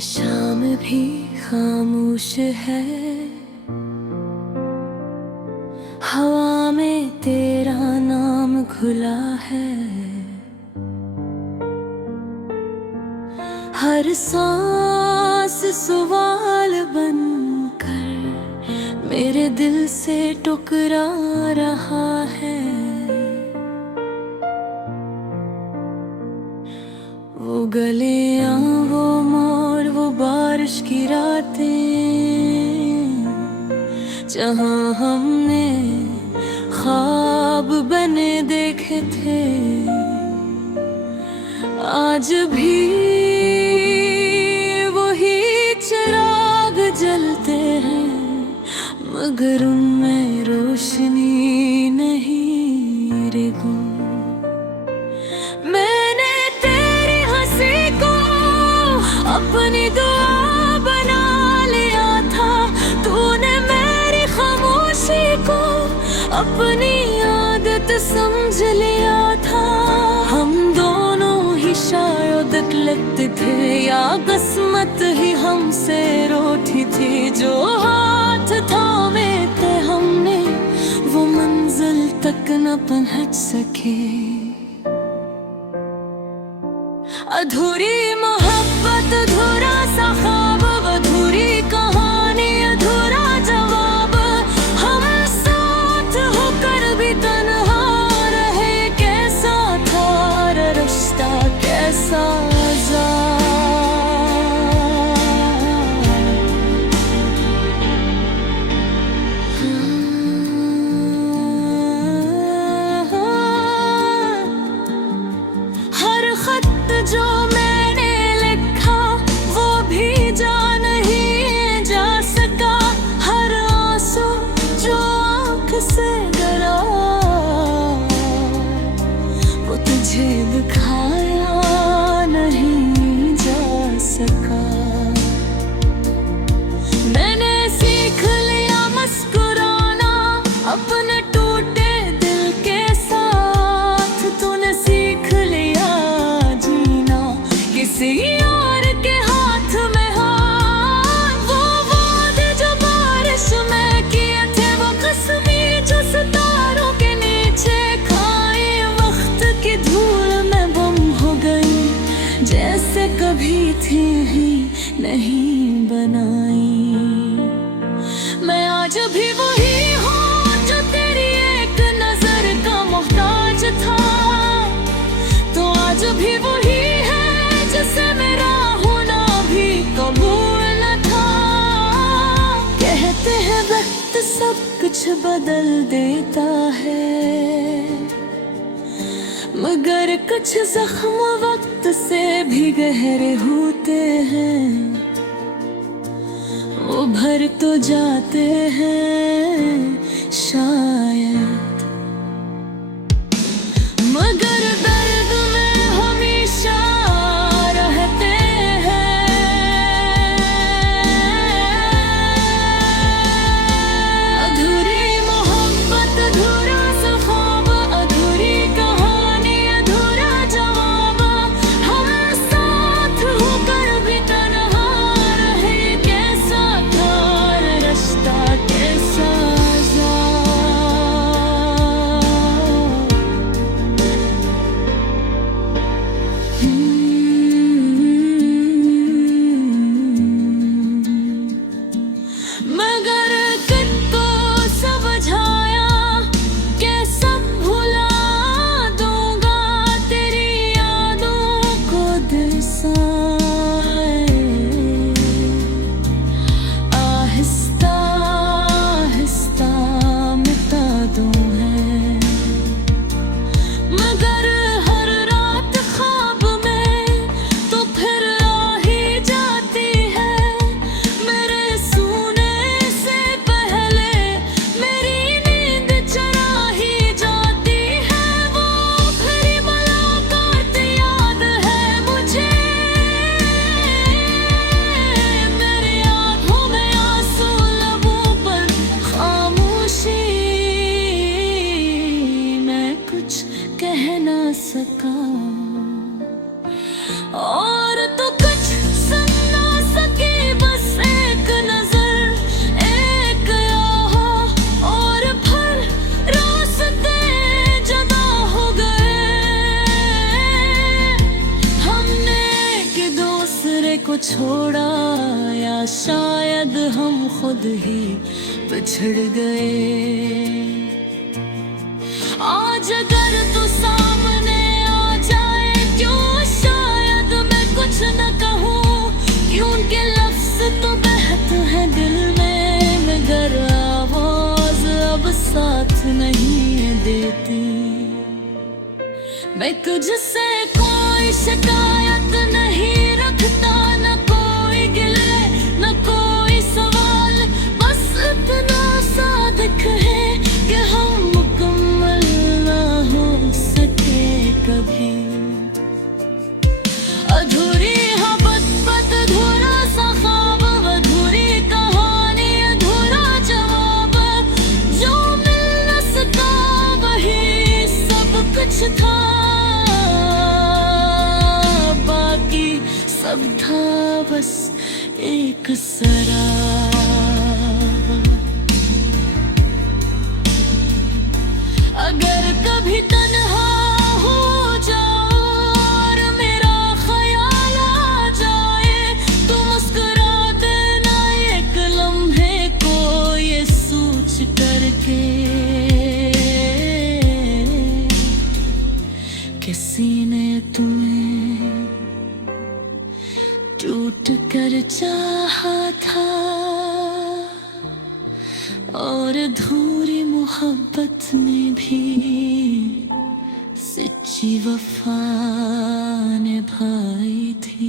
शाम भी खामोश है, हवा में तेरा नाम खुला है। हर सांस सवाल बनकर मेरे दिल से टकरा रहा है। वो गलियां, वो मोड़, वो बारिश की रातें, जहां हमने ख्वाब बने देखे थे, आज भी वही चिराग जलते हैं, मगर उनमें रोशनी नहीं रे गुम। मैंने तेरी हंसी को अपनी दुआ बना लिया था, तूने मेरी खामोशी को अपनी आदत समझ लिया था। हम दोनों ही शायद लगते थे, या किस्मत ही हमसे रोती थी। जो हाथ थामे थे हमने, वो मंजिल तक न पहुंच सके। अधूरी मोहब्बत, अधूरा सा ख्वाब, अधूरी कहानी, अधूरा जवाब। हम साथ होकर भी तन्हा रहे, कैसा था रिश्ता, कैसा जो मैंने लिखा वो भी जा नहीं जा सका। हर आंसू जो आँख से गिरा, वो तुझे दिखाया नहीं जा सका। मैंने सीख लिया मुस्कुराना अपने टूटे दिल के साथ, तूने सीख लिया किसी और के हाथ में हाथ। वो वादे जो बारिश में किए थे, वो कसमें जो सितारों के नीचे खाए, वक्त की धूल में गुम हो गई, जैसे कभी थी ही नहीं बनाई। मैं आज भी वही हूँ जो तेरी एक नजर का मोहताज था, तो आज भी वही जिसे मेरा होना भी कबूल न था। कहते हैं वक्त सब कुछ बदल देता है, मगर कुछ जख्म वक्त से भी गहरे होते हैं। वो भर तो जाते हैं शायद, मगर दर्द में हमेशा शायद हम खुद ही बिछड़ गए। आज अगर तू सामने आ जाए, क्यों शायद मैं कुछ न कहूँ, क्यों उनके लफ्ज तो बहत है दिल में, मगर आवाज अब साथ नहीं देती। मैं तुझसे कोई शिकायत नहीं रखता, न कोई गिले न कोई सवाल, बस इतना सादिक है कि हम मुकम्मल ना हो सके कभी। अधूरी मोहब्बत, अधूरा सा ख्वाब, अधूरी कहानी, अधूरा जवाब, जो मिल न सका वही सब कुछ था, सब था बस एक शराब। अगर कभी तन्हा हो जाओ और मेरा ख्याल आ जाए, तो मुस्कुरा देना एक लम्हे को ये सोच करके, किसी ने तुम्हें टूट कर चाहा था, और अधूरी मोहब्बत में भी सच्ची वफा निभाई थी।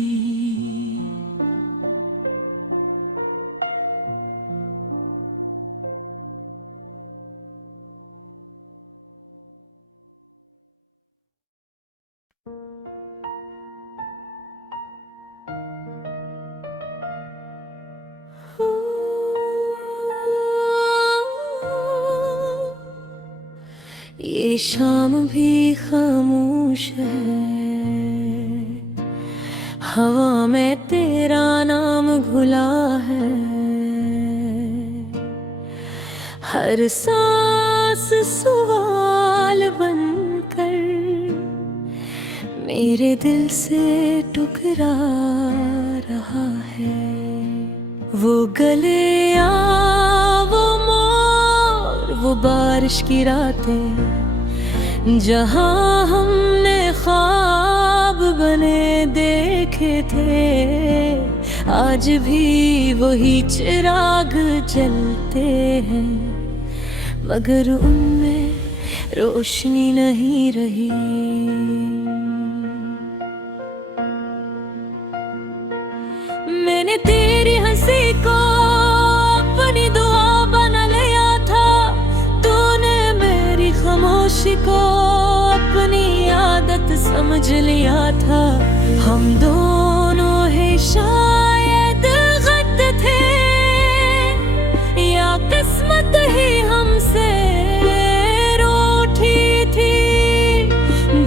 ये शाम भी खामोश है, हवा में तेरा नाम घुला है, हर सांस सवाल बनकर मेरे दिल से टुकरा रहा है। वो गलियां, वो मोर, वो बारिश की रातें, जहाँ हमने ख्वाब बने देखे थे, आज भी वही चिराग जलते हैं, मगर उनमें रोशनी नहीं रही। मैंने तेरी हंसी को अपनी दुआ बना लिया था, तूने मेरी खामोशी को अपनी आदत समझ लिया था। हम दोनों ही शायद गलत थे, या किस्मत ही हमसे रूठी थी,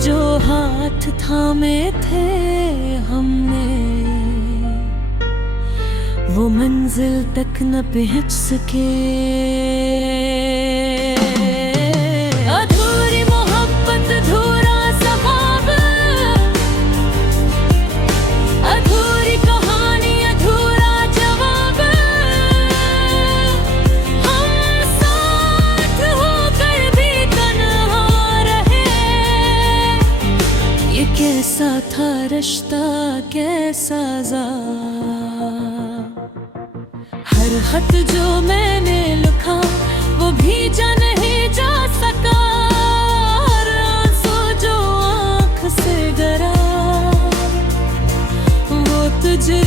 जो हाथ थामे थे हमने, वो मंजिल तक न पहुंच सके। अधूरी मोहब्बत, अधूरा सा ख्वाब, अधूरी कहानी, अधूरा जवाब, हम साथ होकर भी तन्हा रहे। ये कैसा था रिश्ता, कैसा हर खत जो मैंने लिखा वो भीजा नहीं जा सका, हर आंसू जो आँख से गिरा वो तुझे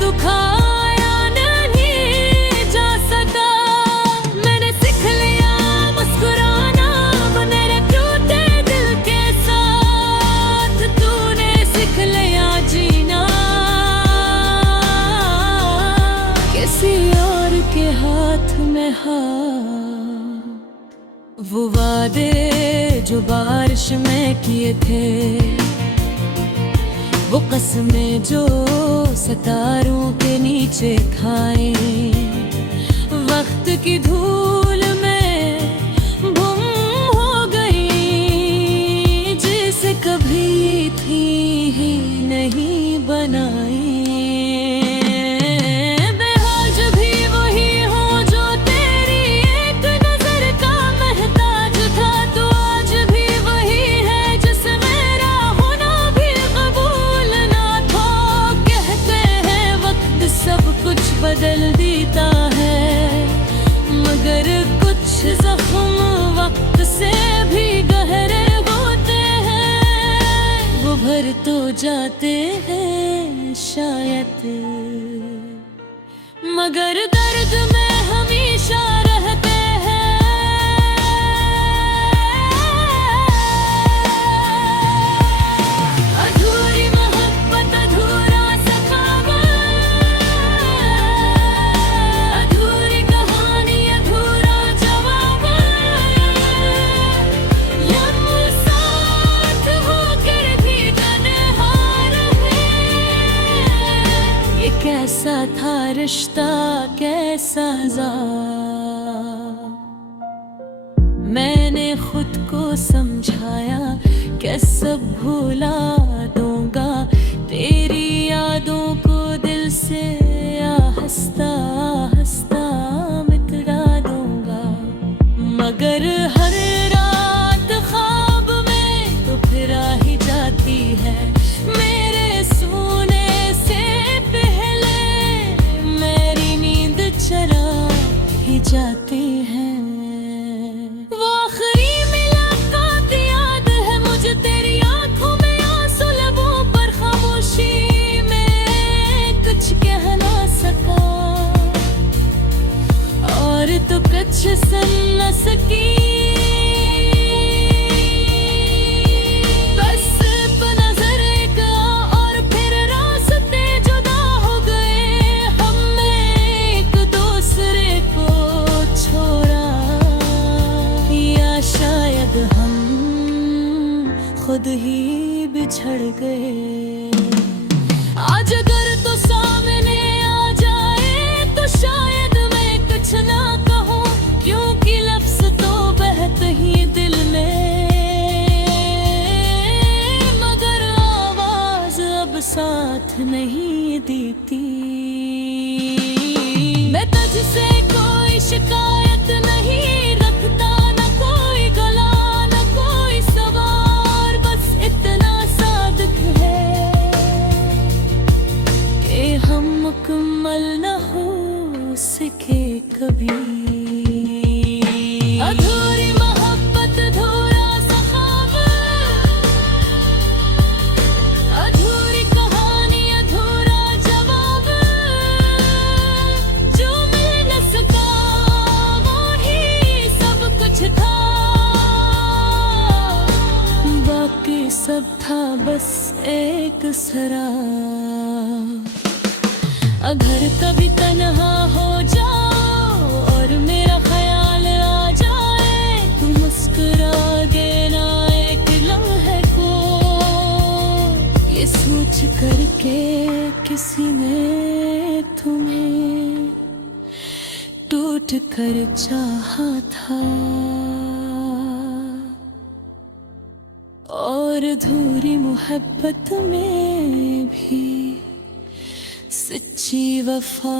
दुखाया नहीं जा सका। मैंने सीख लिया मुस्कुराना मेरे टूटे दिल के साथ, तूने सीख लिया जीना किसी और के हाथ में हाथ। वो वादे जो बारिश में किए थे, वो कसमें जो सितारों के नीचे खाए, वक्त की धूल में गुम हो गई, जिसे कभी थी ही नहीं बनाई। सब कुछ बदल देता है, मगर कुछ जख्म वक्त से भी गहरे होते हैं। वो भर तो जाते हैं शायद, मगर दर्द में हमेशा रहते हैं। अधूरी मोहब्बत, अधूरा सखावत, अधूरी कहानी, अधूरा जवाब। हम साथ होकर भी तन्हा रहे। ये कैसा था रिश्ता, कैसा ज़ा। मैंने खुद को समझाया कि सब भुला दूंगा, तेरी यादों को दिल से आहिस्ता आहिस्ता मिटा दूंगा। मगर हर रात ख्वाब में तो फिर आ ही जाती है, मेरे सोने से पहले मेरी नींद चरा ही जाती है। वो आखिरी मुलाकात याद है मुझे, तेरी आंखों में आंसू, लबों पर खामोशी, में कुछ कह ना सका और तो कुछ सुन न सकी। खुद ही बिछड़ गए। आज अगर तो सामने आ जाए तो शायद मैं कुछ ना कहूँ, क्योंकि लफ्ज़ तो बहते ही दिल में, मगर आवाज़ अब साथ नहीं देती। मैं तुझसे कोई शिकायत नहीं रखता, न कोई गला न कोई सवार, बस इतना सादिक है कि हम मुकम्मल न हो सके कभी। अधूरी मोहब्बत, अधूरा सखावत, अधूरी कहानी, अधूरा जवाब। जो मिल न सका वो ही सब कुछ था, बाकी सब था बस एक सरा। अगर कभी तन्हा हो जाओ और मेरा ख्याल आ जाए, तू मुस्कुरा देना एक लम्हे को, ये सोच करके किसी ने तुम्हें टूट कर चाहा था। और अधूरी मोहब्बत में भी सच्ची वफा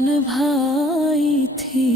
निभाई थी।